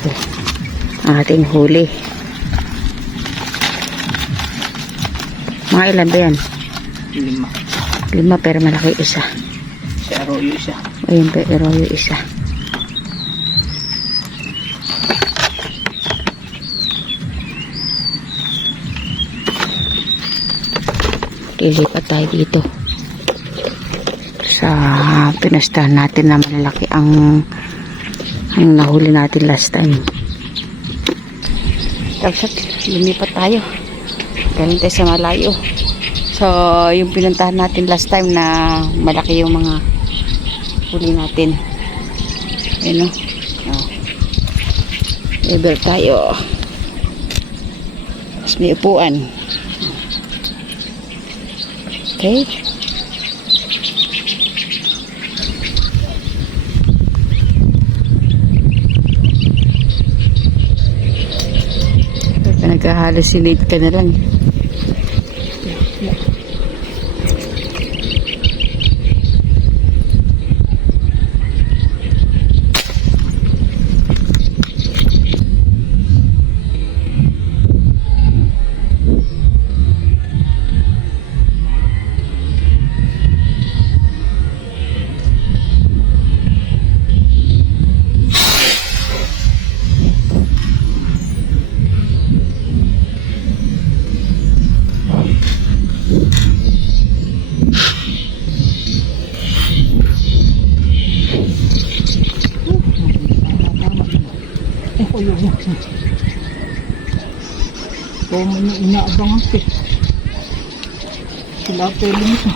Ito, ang ating huli. Mga ilan ba yan? 5. 5 pero malaki isa. Si Arroyo isa. Ayun pero yung isa. Lilipat tayo dito sa pinastahan natin na malalaki ang nahuli natin last time. Tapos lumipat tayo galing tayo sa malayo. So yung pinuntahan natin last time na malaki yung mga huli natin. Ayun o. Level tayo. Tapos may upuan. Okay. Nag-hallucinate ka na lang. So, may inaabangan ko. Sila pwede nito.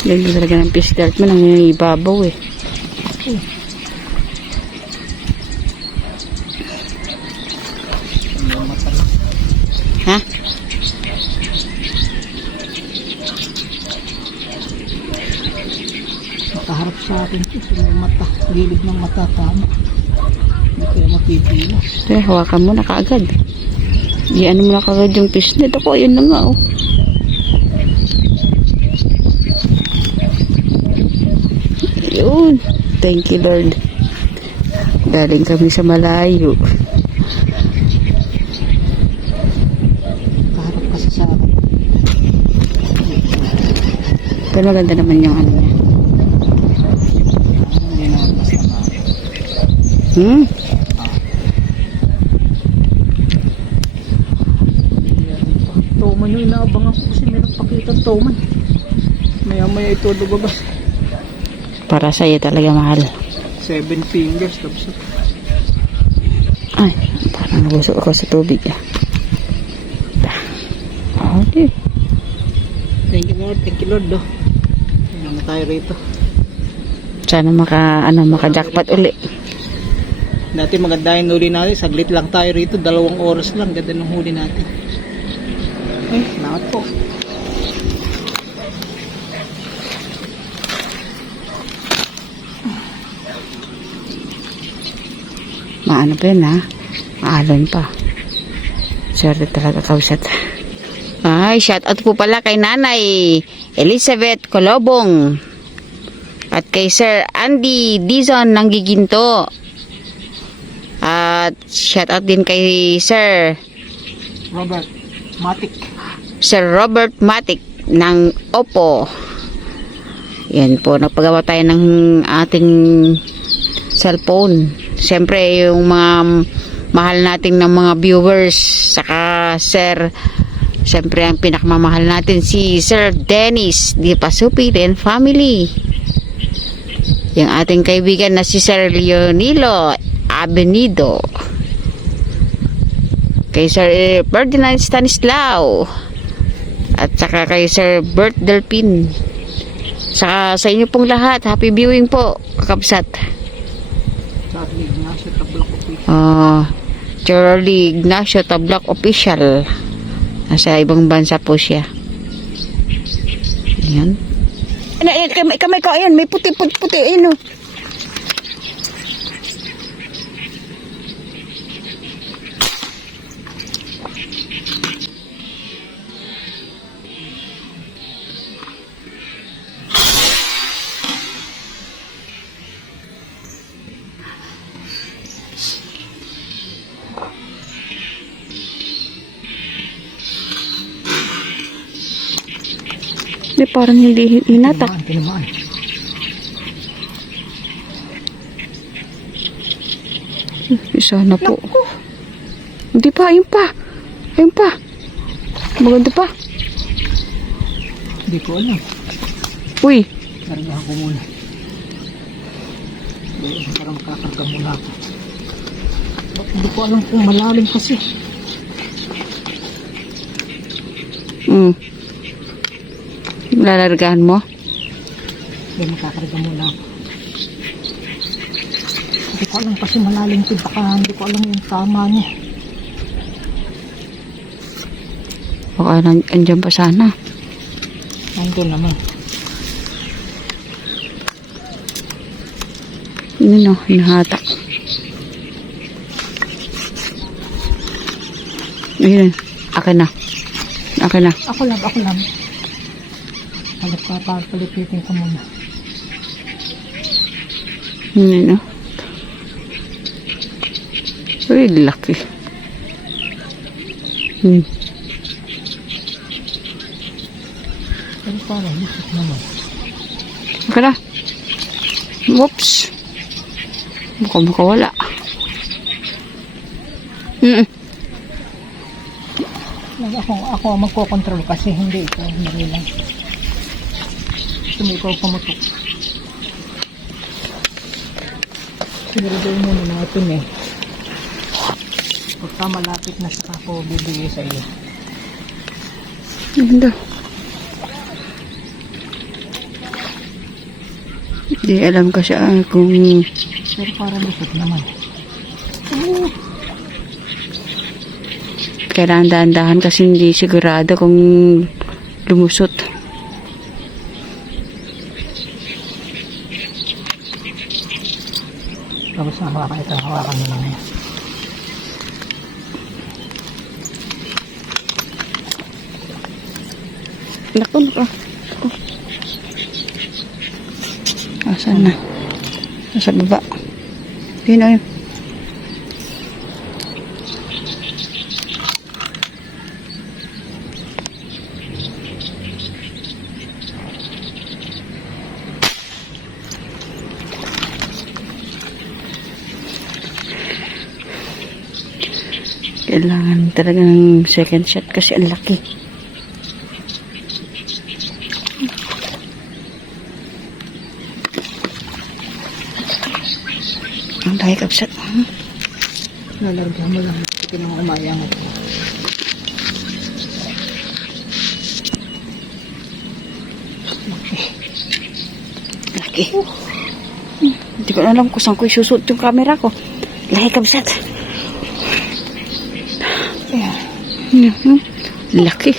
Ganda talaga ng fish dart mo. Nangibabaw eh. Ha? Nakaharap sa akin ito. Sa mata. Gilid ng mata. Tama. Hindi kaya mapipila. Hawakan mo na kaagad. Iyan mo na kaagad yung fish net. Ako, ayun na nga oh. Yun. Thank you Lord. Galing kami sa malayo. Nakaharap kasi sa akin. Pero maganda naman yung ano niya. Hindi naman masama. Toman yung inaabangan ko kasi may nagpakita toman. Maya ito lumabas. Para sa'yo talaga mahal. 7 fingers tapos. Ay, parang nabusok ako sa tubig ah. Okay. Thank you Lord do. Ano tayo rito. Sana maka-jackpot uli. Dati maganda yung huli natin. Saglit lang tayo rito. 2 oras lang. Ganda ng huli natin. Ay, salamat po. Maano pa yun ha? Maalon pa. Swerte talaga kausat. Ay, shout out po pala kay Nanay Elizabeth Colobong. At kay Sir Andy Dizon ng Giginto. At shout out din kay Sir Robert Matic ng Oppo. Yan po, nagpagawa tayo ng ating cellphone. Siyempre, yung mga mahal nating ng mga viewers, saka Sir, siyempre ang pinakamamahal natin si Sir Dennis Di Pasupil and family. Yung ating kaibigan na si Sir Leonilo Abenido. Kay Sir Ferdinand Stanislao. At saka kay Sir Bert Delpin. Saka sa inyo pong lahat, happy viewing po, kakabsat. Charlie Ignacio Tablak Official. Nasa ibang bansa po siya. Ayan. Kamay ko, ayan, may puti-puti, ayun o. Hindi, parang hindi hinatak. Tinamaan. Isa na po. Hindi pa, ayun pa. Ayun pa. Maganda pa. Hindi ko alam. Uy, Kargahan ko muna. Parang kakarga muna ako. Hindi ko alam kung malalim kasi. lalargahan mo? Hindi, makakarga muna ako. Hindi ko alam kasi malalim ito. Baka hindi ko alam yung tama niya. Baka andyan pa sana. Nandun naman. Yun o, hinahatak. Ayun, akin na. Akin na. Ako lang. Palipitin ko muna. Yun o. Uy, laki. Pero parang lisot naman. Akin na. Whoops. Baka makawala. Ako ang magkocontrol kasi hindi ito. Hindi lang. Ikaw pumutok. Siguraduhin muna natin eh. Pagka malapit na sa ako, bibigay sa iyo. Ganda. Di alam kasi kung... Pero parang likod naman. Kailangan dahan-dahan kasi hindi sigurado kung lumusot. Tapos na hawakan mo lang yan. Naku. Asan na? Nasa baba. Yun o yun. Kailangan talaga ng second shot kasi ang laki. Ang laki kapsat. Lalarga mo lang. Hindi naman umayangat. Laki. Hindi ko alam kung saan ko isusot yung camera ko. Laki kapsat. Laki.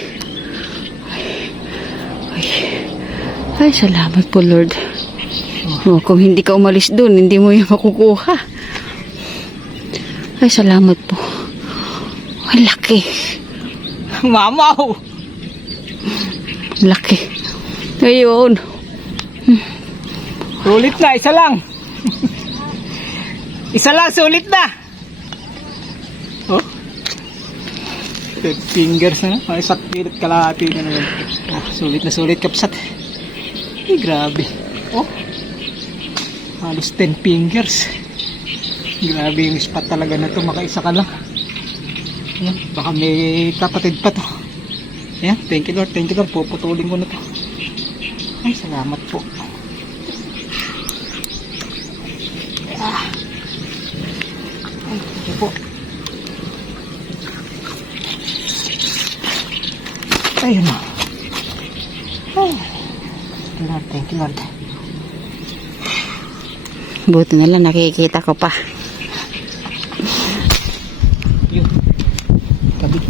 Ay, salamat po Lord. Oh, kung hindi ka umalis dun, hindi mo yung makukuha. Ay, salamat po. Ay, laki. Mamaw! Laki. Ayun. Sulit na, isa lang. Isa lang, sulit na. Oh. 10 fingers na. Ay, sakit kalahati na naman. Ah, sulit na sulit, kapsat. Ay, grabe. Oh. Halos 10 fingers. Grabe yung spot talaga na to. Makaisa ka lang. Ayan, baka may kapatid pa to. Ayan, thank you Lord. Thank you Lord. Puputulin ko na to. Ay, salamat po. Ah. Ay, thank you po. Ayun na. Ay. Lord, thank you Lord. Buti na lang nakikita ko pa. Yun. Kabit.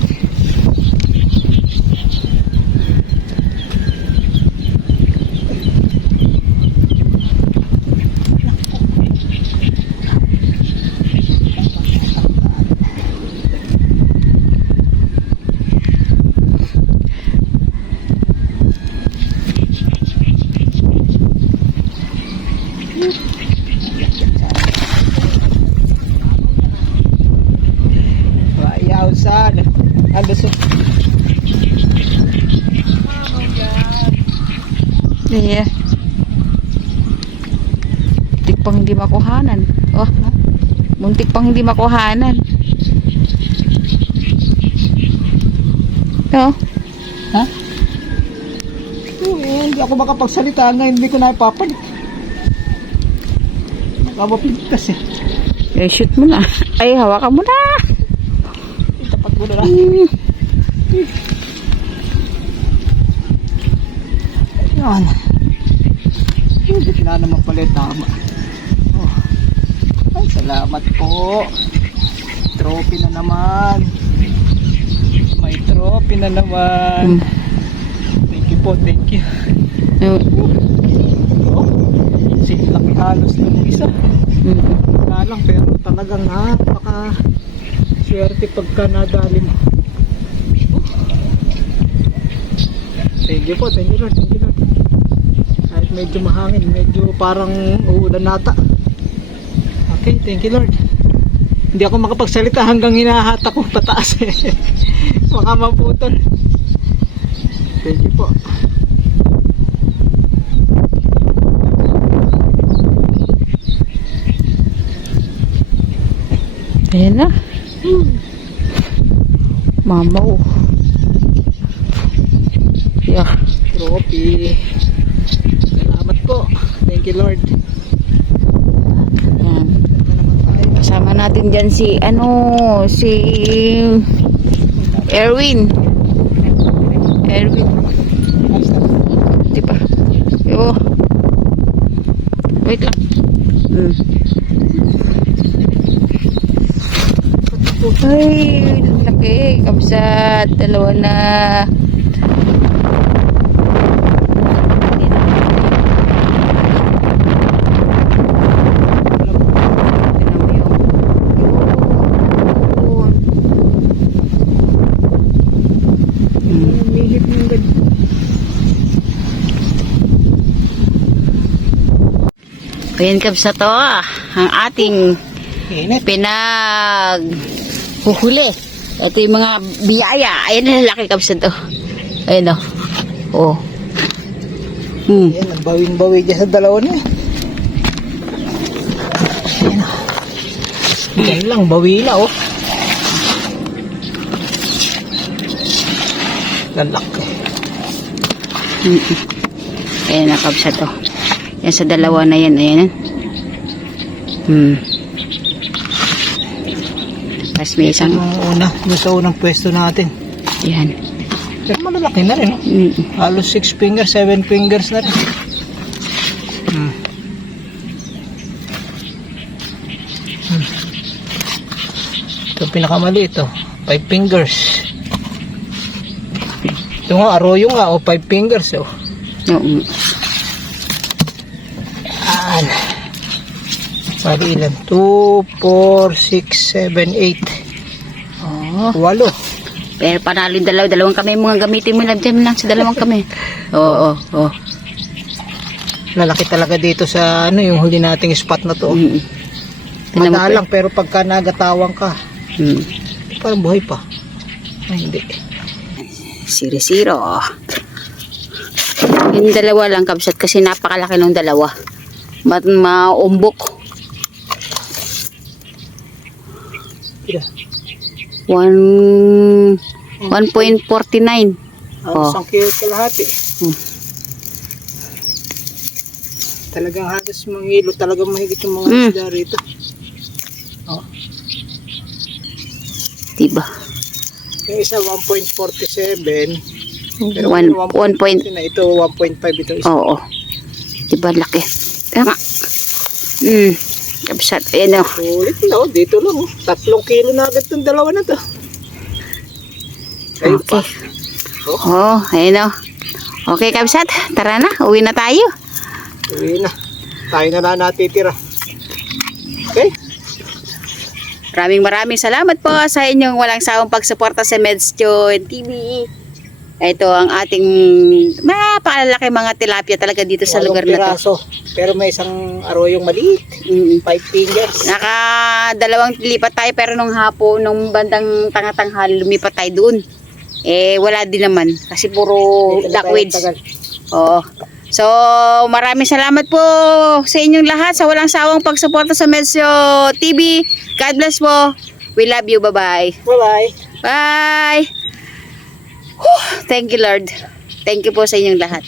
Ayaw saan. Alusot. Yeah. Muntik pang hindi makuhanan. Oh, muntik pang hindi makuhanan. Oh. Ha? Hindi ako makapagsalita ngayon, hindi ko na ipapalit. Nakapapligtas eh. Eh, shoot mo na. Ay, hawakan mo na. Itapat mo na lang. Yan. Hindi na naman pala tama. Oh. Ay, salamat po. Trophy na naman. May trophy na naman. Thank you po, thank you. Oh. Oh, laki halos ng isa. Wala lang, pero talagang napaka swerte pagka nadali mo. Thank you po, thank you Lord, thank you Lord. Kahit medyo mahangin, medyo parang uulan nata. Okay, thank you Lord. Hindi ako makapagsalita hanggang hinahata ko pataas eh. Baka maputol. Thank you po. Ayan na. Mama, oh. Yeah. Trophy. Salamat po. Thank you Lord. Ayan. Kasama natin dyan si, si Erwin. Erwin. Di pa. Yo. Wait lang. Ay, laki. Kabsat. Dalawa na. Ayan kabsa to, ang ating pinaghuhuli. Ito yung mga biyaya. Ayan na laki kabsa to. Ayan o. Oh. Ayan, ang bawing-bawi dyan sa dalawa niya. Ayan. Ayan lang, bawi na oh. Lalaki. Ayan na kabsa to. Yan sa dalawa na yan, ayan. Tapos may isang... Yung sa unang pwesto natin. Yan. Pero malalaki na rin, no? Halos 6 fingers, 7 fingers na rin. Ito pinakamali ito. 5 fingers. Ito nga, arroyo nga, 5 fingers, oh. Oo. Bali ilan? 2, 4, 6, 7, 8. 8. Pero panalo yung dalawang kami. Mga gamitin mo lang dyan lang sa dalawang kami. Oo. Lalaki talaga dito sa yung huli nating spot na to. Madalang pero pagka nagatawang ka, parang buhay pa. Ay, hindi. 0-0. Yung dalawa lang kabsat kasi napakalaki ng dalawa. Maumbok. 1.49. Isang kilo kalahati. Talagang halos mangilo. Talagang mahigit yung mga isda rito. Diba? Yung isa 1.47. Pero 1 na ito 1.5 ito isa. Oo. Diba laki? Tama. Kabsat. Ayan o. Ulit na dito lang 3 kilo na agad itong dalawa na to. Ayun pa. Ayan o. Okay kabsat. Tara na. Uwi na tayo. Uwi na. Tayo na lang natitira. Okay? Maraming salamat po sa inyong walang sawang pagsuporta sa Medstion TV. Ito ang ating napakalaki mga tilapia talaga dito sa lugar na to. Pero may isang aroyong maliit. 5 fingers. Dalawang lipat tayo pero nung hapon, nung bandang tangatanghal, lumipat tayo doon. Wala din naman kasi puro duckweeds. Oo. So, maraming salamat po sa inyong lahat sa walang sawang pagsuporta sa Medsyo TV. God bless po. We love you. Bye-bye. Bye-bye. Bye! Whew, thank you, Lord. Thank you po sa inyong lahat.